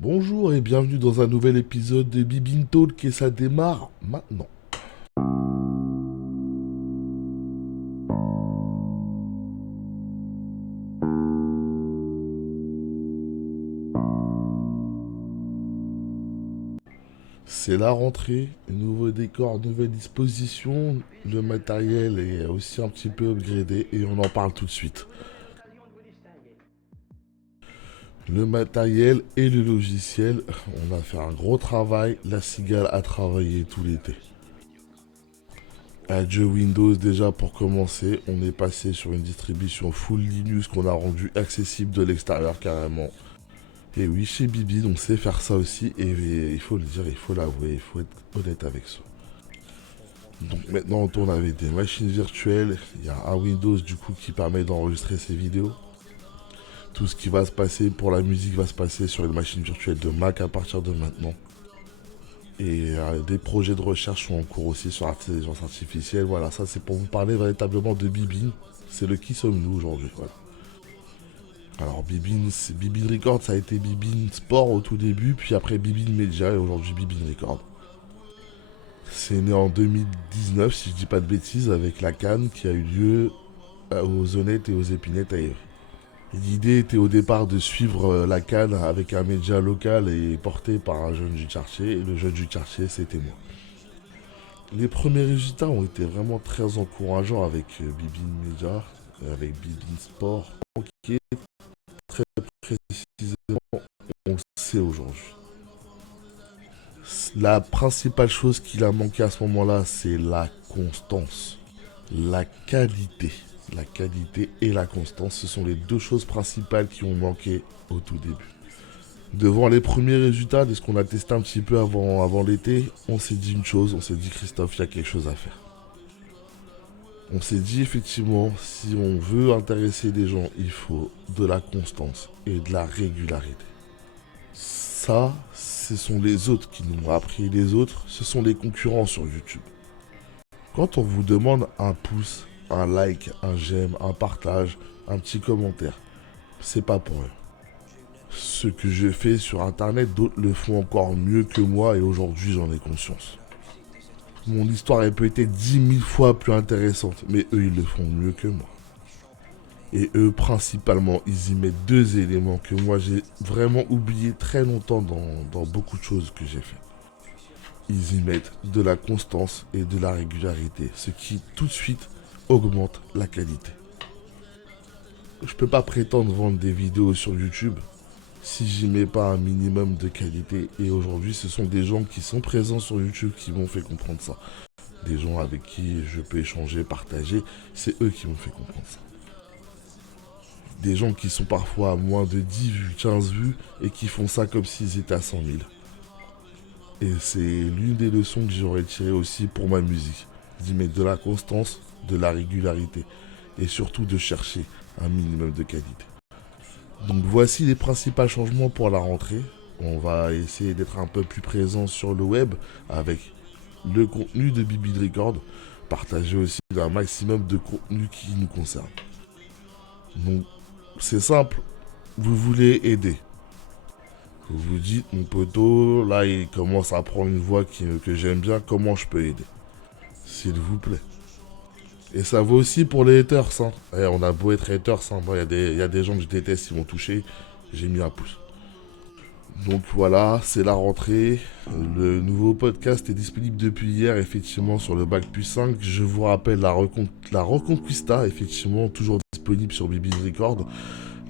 Bonjour et bienvenue dans un nouvel épisode de Bibin Talk et ça démarre maintenant. C'est la rentrée, nouveau décor, nouvelle disposition, le matériel est aussi un petit peu upgradé et on en parle tout de suite. Le matériel et le logiciel, on a fait un gros travail, la cigale a travaillé tout l'été. Adieu Windows déjà pour commencer, on est passé sur une distribution full Linux qu'on a rendu accessible de l'extérieur carrément. Et oui, chez Bibi, on sait faire ça aussi et il faut le dire, il faut l'avouer, il faut être honnête avec ça. Donc maintenant on tourne avec des machines virtuelles, il y a un Windows du coup qui permet d'enregistrer ces vidéos. Tout ce qui va se passer pour la musique va se passer sur une machine virtuelle de Mac à partir de maintenant. Et des projets de recherche sont en cours aussi sur l'intelligence artificielle. Voilà, ça c'est pour vous parler véritablement de Bibin. C'est le qui sommes-nous aujourd'hui. Voilà. Alors Bibin Record, ça a été Bibin Sport au tout début, puis après Bibin Media et aujourd'hui Bibin Record. C'est né en 2019, si je dis pas de bêtises, avec la Cannes qui a eu lieu aux Honnêtes et aux Épinettes à Évry. L'idée était au départ de suivre la Cannes avec un média local et porté par un jeune du quartier. Et le jeune du quartier, c'était moi. Les premiers résultats ont été vraiment très encourageants avec Bibin Media, avec Bibin Sport. Ok, très précisément, on le sait aujourd'hui. La principale chose qu'il a manqué à ce moment-là, c'est la constance, la qualité. La qualité et la constance, ce sont les deux choses principales qui ont manqué au tout début. Devant les premiers résultats de ce qu'on a testé un petit peu avant l'été, on s'est dit une chose, on s'est dit Christophe, il y a quelque chose à faire. On s'est dit effectivement, si on veut intéresser des gens, il faut de la constance et de la régularité. Ça, ce sont les autres qui nous ont appris. Les autres, ce sont les concurrents sur YouTube. Quand on vous demande un pouce, un like, un j'aime, un partage, un petit commentaire, c'est pas pour eux. Ce que je fais sur internet, d'autres le font encore mieux que moi et aujourd'hui j'en ai conscience. Mon histoire est peut-être 10 000 fois plus intéressante, mais eux ils le font mieux que moi. Et eux principalement, ils y mettent deux éléments que moi j'ai vraiment oublié très longtemps dans beaucoup de choses que j'ai fait. Ils y mettent de la constance et de la régularité, ce qui tout de suite augmente la qualité. Je peux pas prétendre vendre des vidéos sur YouTube si j'y mets pas un minimum de qualité. Et aujourd'hui, ce sont des gens qui sont présents sur YouTube qui m'ont fait comprendre ça. Des gens avec qui je peux échanger, partager, c'est eux qui m'ont fait comprendre ça. Des gens qui sont parfois à moins de 10 vues, 15 vues et qui font ça comme s'ils étaient à 100 000. Et c'est l'une des leçons que j'aurais tirées aussi pour ma musique. D'y mettre de la constance, de la régularité et surtout de chercher un minimum de qualité. Donc voici les principaux changements pour la rentrée. On va essayer d'être un peu plus présent sur le web avec le contenu de Bibi Record. Partager aussi un maximum de contenu qui nous concerne. Donc c'est simple, vous voulez aider. Vous vous dites, mon poteau, là il commence à prendre une voix que j'aime bien, comment je peux aider? S'il vous plaît. Et ça vaut aussi pour les haters. Hein. On a beau être haters, hein. Bon, y a des gens que je déteste, ils m'ont touché. J'ai mis un pouce. Donc voilà, c'est la rentrée. Le nouveau podcast est disponible depuis hier, effectivement, sur le Bac plus 5. Je vous rappelle la Reconquista, effectivement, toujours disponible sur Bibi Record.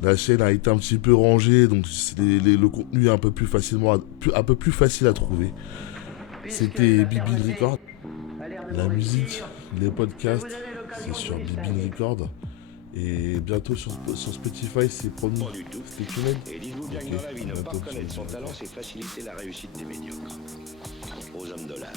La chaîne a été un petit peu rangée, donc le contenu est un peu plus facile à trouver. C'était Bibi Record. La musique, les podcasts, c'est sur Bibi Record. Et bientôt sur Spotify, c'est promis. Pas du tout. C'était Tunnel. Et dites-vous bien que dans la vie, ne pas reconnaître son talent, c'est faciliter la réussite des médiocres. Aux hommes de l'art.